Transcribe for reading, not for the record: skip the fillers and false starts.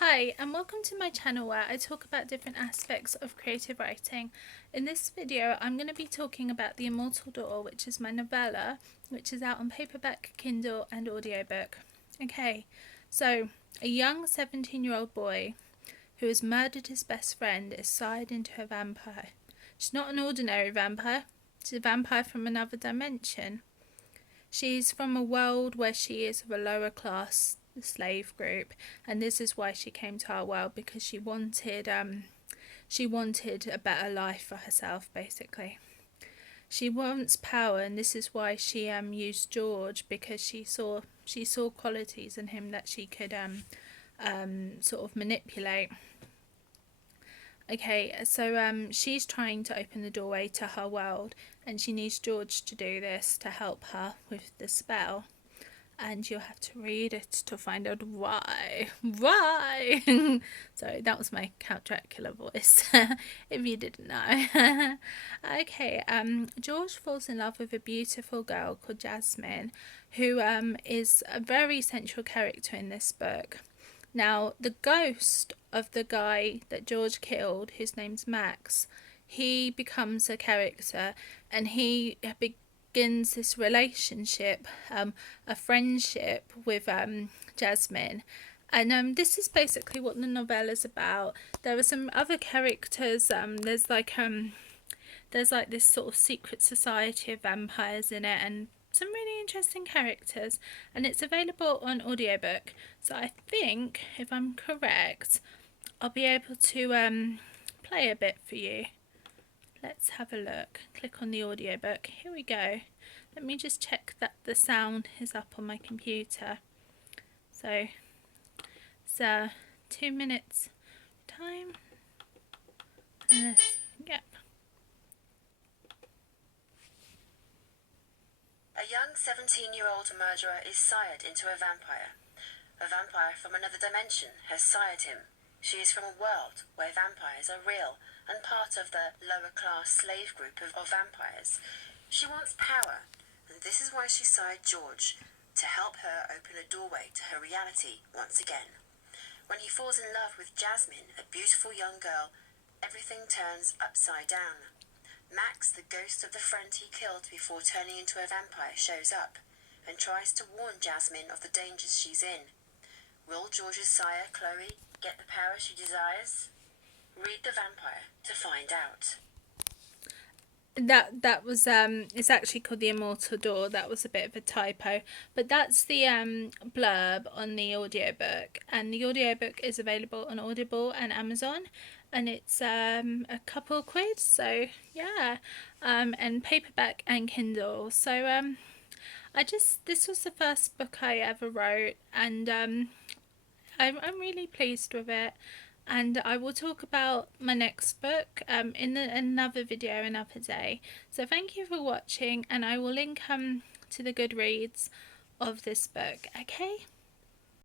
Hi and welcome to my channel where I talk about different aspects of creative writing. In this video I'm going to be talking about The Immortal Door, which is my novella, which is out on paperback, Kindle and audiobook. Okay, so a young 17-year-old boy who has murdered his best friend is sired into a vampire. She's not an ordinary vampire, she's a vampire from another dimension. She's from a world where she is of a lower class slave group, and this is why she came to our world, because she wanted a better life for herself. Basically, she wants power, and this is why she used George, because she saw qualities in him that she could sort of manipulate. Okay, so she's trying to open the doorway to her world, and she needs George to do this to help her with the spell. And you'll have to read it to find out why. Why? Sorry, that was my Count Dracula voice, if you didn't know. Okay, George falls in love with a beautiful girl called Jasmine, who is a very central character in this book. Now, the ghost of the guy that George killed, whose name's Max, he becomes a character, and he begins this relationship, a friendship with Jasmine. And this is basically what the novella is about. There are some other characters. There's like this sort of secret society of vampires in it, and some really interesting characters, and it's available on audiobook. So I think, if I'm correct, I'll be able to play a bit for you. Let's have a look. Click on the audiobook. Here we go. Let me just check that the sound is up on my computer. So it's 2 minutes time. Yep. A young 17-year-old murderer is sired into a vampire. A vampire from another dimension has sired him. She is from a world where vampires are real and part of the lower-class slave group of vampires. She wants power, and this is why she sired George, to help her open a doorway to her reality once again. When he falls in love with Jasmine, a beautiful young girl, everything turns upside down. Max, the ghost of the friend he killed before turning into a vampire, shows up and tries to warn Jasmine of the dangers she's in. Will George's sire, Chloe, get the power she desires? Read The Vampire to find out. That was it's actually called The Immortal Door. That was a bit of a typo, but that's the blurb on the audiobook, and the audiobook is available on Audible and Amazon, and it's a couple of quid, so yeah, and paperback and Kindle. So this was the first book I ever wrote, and I'm really pleased with it, and I will talk about my next book in another video another day. So thank you for watching, and I will link to the Goodreads of this book. Okay.